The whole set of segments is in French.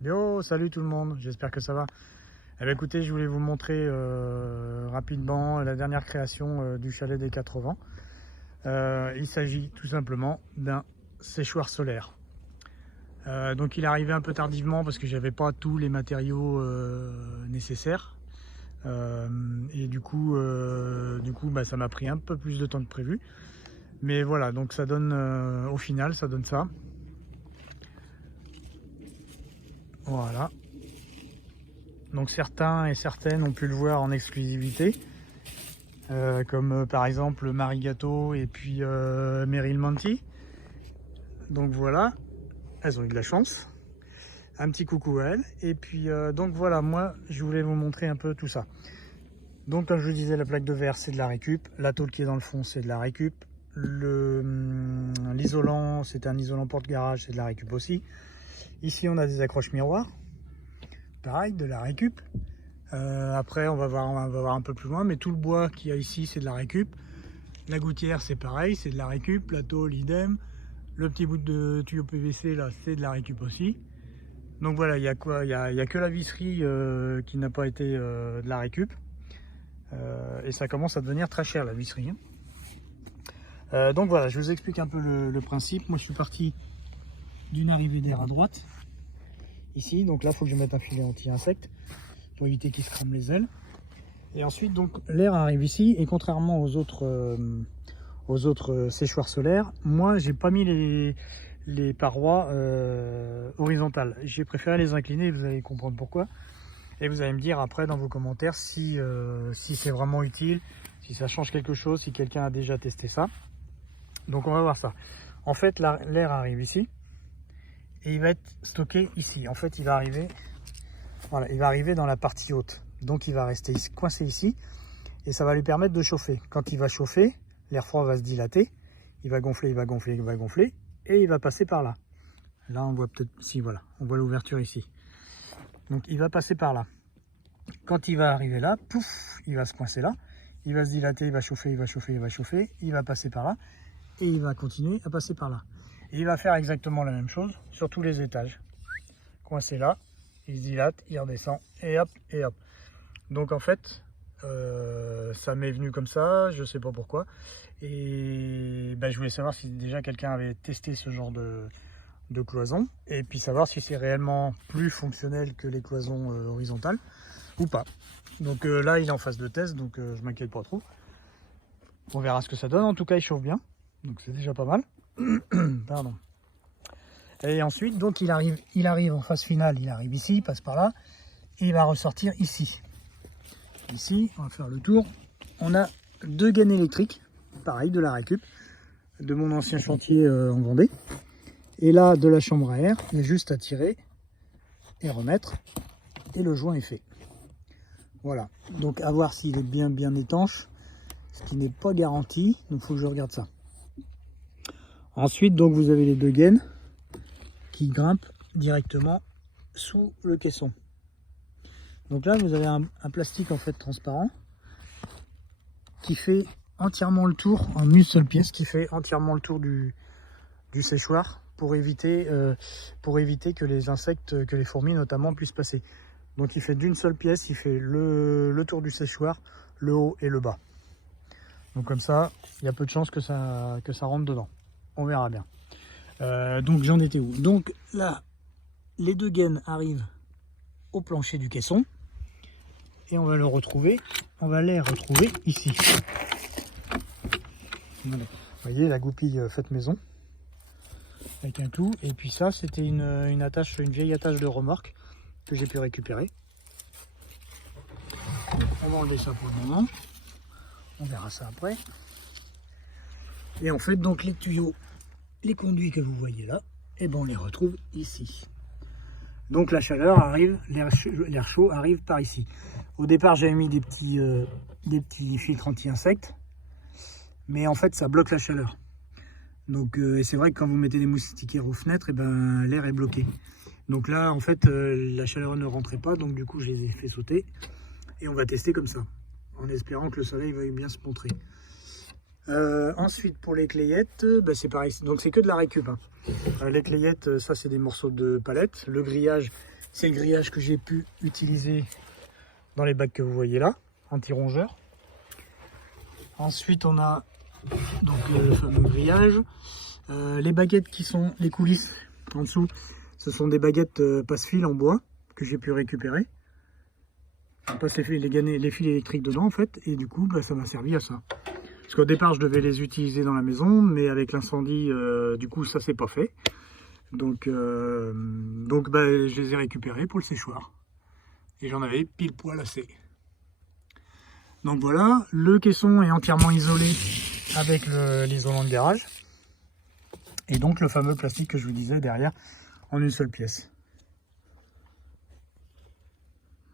Yo, salut tout le monde, j'espère que ça va. Eh bien, écoutez, je voulais vous montrer rapidement la dernière création du chalet des 80. Il s'agit tout simplement d'un séchoir solaire. Donc il est arrivé un peu tardivement parce que j'avais pas tous les matériaux nécessaires. Et du coup bah, ça m'a pris un peu plus de temps que prévu. Mais voilà, donc ça donne au final, ça donne ça. Voilà. Donc certains et certaines ont pu le voir en exclusivité, comme par exemple Marie Gâteau et puis Meryl Monty. Donc voilà, elles ont eu de la chance. Un petit coucou à elles. Et puis donc voilà, moi je voulais vous montrer un peu tout ça. Donc comme je vous disais, la plaque de verre c'est de la récup, la tôle qui est dans le fond c'est de la récup, l'isolant c'est un isolant porte-garage, c'est de la récup aussi. Ici on a des accroches miroirs, pareil, de la récup. Après on va voir un peu plus loin, mais tout le bois qu'il y a ici c'est de la récup. La gouttière c'est pareil, c'est de la récup, la tôle idem. Le petit bout de tuyau PVC là c'est de la récup aussi. Donc voilà, il y a quoi, il y a que la visserie qui n'a pas été de la récup. Et ça commence à devenir très cher la visserie. Donc voilà, je vous explique un peu le principe. Moi je suis parti d'une arrivée d'air à droite, ici, donc là il faut que je mette un filet anti-insecte pour éviter qu'il se crame les ailes. Et ensuite donc l'air arrive ici, et contrairement aux autres séchoirs solaires, moi j'ai pas mis les parois horizontales. J'ai préféré les incliner, vous allez comprendre pourquoi. Et vous allez me dire après dans vos commentaires si c'est vraiment utile, si ça change quelque chose, si quelqu'un a déjà testé ça. Donc on va voir ça. En fait l'air arrive ici et il va être stocké ici. En fait il va arriver, voilà, il va arriver dans la partie haute. Donc il va rester coincé ici et ça va lui permettre de chauffer. Quand il va chauffer, l'air froid va se dilater, il va gonfler, il va gonfler, il va gonfler et il va passer par là. Là on voit peut-être, si voilà, on voit l'ouverture ici. Donc il va passer par là. Quand il va arriver là, pouf, il va se coincer là, il va se dilater, il va chauffer, il va chauffer, il va chauffer, il va passer par là et il va continuer à passer par là. Et il va faire exactement la même chose sur tous les étages. Coincé là, il se dilate, il redescend et hop, et hop. Donc en fait, ça m'est venu comme ça, je sais pas pourquoi. Et ben, je voulais savoir si déjà quelqu'un avait testé ce genre de cloison et puis savoir si c'est réellement plus fonctionnel que les cloisons horizontales ou pas. Donc là il est en phase de test, donc je m'inquiète pas trop. On verra ce que ça donne. En tout cas il chauffe bien, donc c'est déjà pas mal. Pardon. Et ensuite donc il arrive en phase finale, il arrive ici, il passe par là et il va ressortir ici. Ici on va faire le tour. On a deux gaines électriques, pareil, de la récup de mon ancien chantier en Vendée. Et là de la chambre à air, il y a juste à tirer et remettre et le joint est fait. Voilà, donc à voir s'il est bien étanche, ce qui n'est pas garanti, donc il faut que je regarde ça. Ensuite, donc vous avez les deux gaines qui grimpent directement sous le caisson. Donc là, vous avez un plastique en fait transparent qui fait entièrement le tour, en une seule pièce, qui fait entièrement le tour du séchoir pour éviter que les insectes, que les fourmis notamment, puissent passer. Donc il fait d'une seule pièce, il fait le tour du séchoir, le haut et le bas. Donc comme ça, il y a peu de chances que ça rentre dedans. On verra bien. Donc j'en étais où? Donc là, les deux gaines arrivent au plancher du caisson. Et on va le retrouver, on va les retrouver ici. Voilà. Vous voyez la goupille faite maison. Avec un clou. Et puis ça, c'était une attache, une vieille attache de remorque que j'ai pu récupérer. Donc, on va enlever ça pour le moment. On verra ça après. Et en fait, donc les tuyaux, les conduits que vous voyez là, et ben on les retrouve ici. Donc la chaleur arrive, l'air chaud arrive par ici. Au départ, j'avais mis des petits filtres anti-insectes, mais en fait, ça bloque la chaleur. Donc, c'est vrai que quand vous mettez des moustiquaires aux fenêtres, et ben l'air est bloqué. Donc là, en fait, la chaleur ne rentrait pas, donc du coup, je les ai fait sauter. Et on va tester comme ça, en espérant que le soleil veuille bien se montrer. Ensuite, pour les clayettes, c'est pareil. Donc, c'est que de la récup. Les clayettes, ça, c'est des morceaux de palette. Le grillage, C'est le grillage que j'ai pu utiliser dans les bacs que vous voyez là, anti-rongeur. Ensuite, on a donc le fameux grillage. Les baguettes qui sont les coulisses en dessous, ce sont des baguettes passe-fil en bois que j'ai pu récupérer. On passe les fils électriques dedans en fait, et du coup ça m'a servi à ça. Parce qu'au départ je devais les utiliser dans la maison, mais avec l'incendie, du coup ça s'est pas fait. Donc je les ai récupérés pour le séchoir. Et j'en avais pile poil assez. Donc voilà, le caisson est entièrement isolé avec l'isolant de garage. Et donc le fameux plastique que je vous disais derrière en une seule pièce.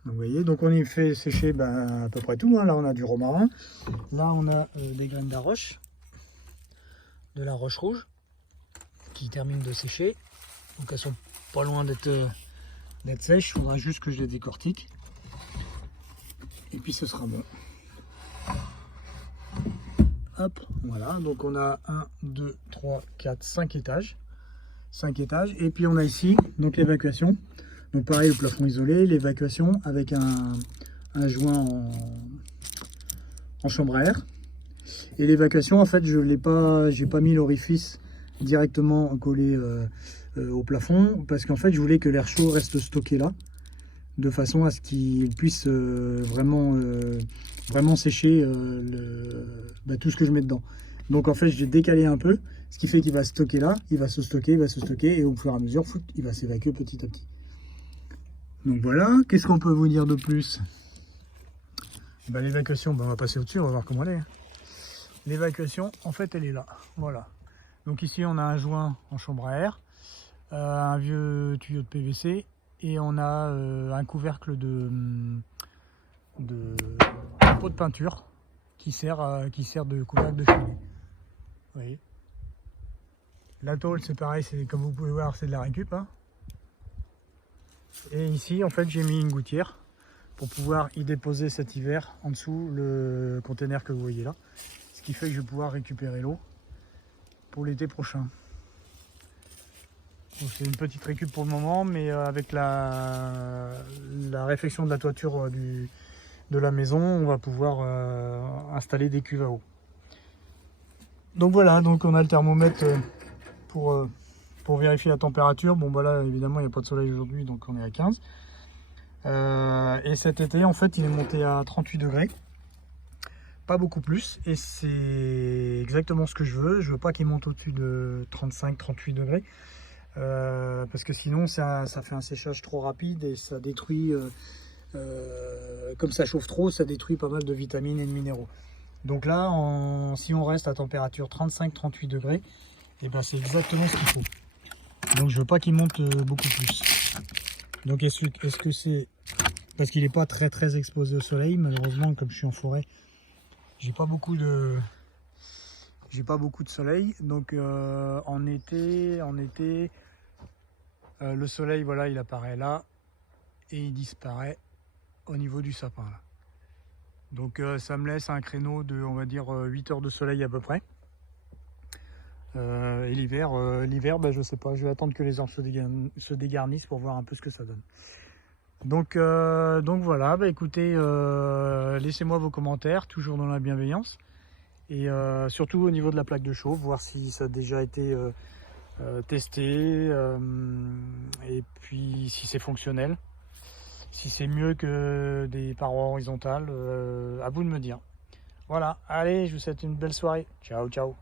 Donc, vous voyez, donc on y fait sécher à peu près tout. Hein. Là on a du romarin, là on a des graines d'arroche, de la roche rouge qui terminent de sécher. Donc elles sont pas loin d'être sèches, il faudra juste que je les décortique. Et puis ce sera bon. Hop, voilà, donc on a 1, 2, 3, 4, 5 étages. 5 étages. Et puis on a ici donc l'évacuation. Donc pareil, le plafond isolé, l'évacuation avec un joint en chambre à air. Et l'évacuation, en fait, j'ai pas mis l'orifice directement collé au plafond parce qu'en fait, je voulais que l'air chaud reste stocké là, de façon à ce qu'il puisse vraiment sécher tout ce que je mets dedans. Donc en fait, j'ai décalé un peu, ce qui fait qu'il va stocker là, il va se stocker, et au fur et à mesure, il va s'évacuer petit à petit. Donc voilà, qu'est-ce qu'on peut vous dire de plus? L'évacuation, on va passer au-dessus, on va voir comment elle est. L'évacuation, en fait, elle est là. Voilà. Donc ici, on a un joint en chambre à air, un vieux tuyau de PVC, et on a un couvercle de pot de peinture qui sert de couvercle de cheminée. Vous voyez. La tôle, c'est pareil, comme vous pouvez voir, c'est de la récup. Hein. Et ici, en fait, j'ai mis une gouttière pour pouvoir y déposer cet hiver en dessous le conteneur que vous voyez là. Ce qui fait que je vais pouvoir récupérer l'eau pour l'été prochain. C'est une petite récup pour le moment, mais avec la réfection de la toiture de la maison, on va pouvoir installer des cuves à eau. Donc voilà, donc on a le thermomètre pour vérifier la température. Bon bah là évidemment il n'y a pas de soleil aujourd'hui, donc on est à 15. Et cet été en fait il est monté à 38 degrés. Pas beaucoup plus, et c'est exactement ce que je veux. Je veux pas qu'il monte au-dessus de 35-38 degrés. Parce que sinon ça fait un séchage trop rapide et ça détruit, comme ça chauffe trop, ça détruit pas mal de vitamines et de minéraux. Donc là, si on reste à température 35-38 degrés, et ben c'est exactement ce qu'il faut. Donc je veux pas qu'il monte beaucoup plus. Donc est-ce que c'est parce qu'il n'est pas très exposé au soleil? Malheureusement, comme je suis en forêt, j'ai pas beaucoup de soleil. Donc en été, le soleil, voilà, il apparaît là et il disparaît au niveau du sapin là. Donc ça me laisse un créneau de, on va dire, 8 heures de soleil à peu près. Et l'hiver, je sais pas, je vais attendre que les arbres se dégarnissent pour voir un peu ce que ça donne. Donc voilà, écoutez, laissez-moi vos commentaires, toujours dans la bienveillance. Et surtout au niveau de la plaque de chauffe, voir si ça a déjà été testé, et puis si c'est fonctionnel. Si c'est mieux que des parois horizontales, à vous de me dire. Voilà, allez, je vous souhaite une belle soirée. Ciao, ciao.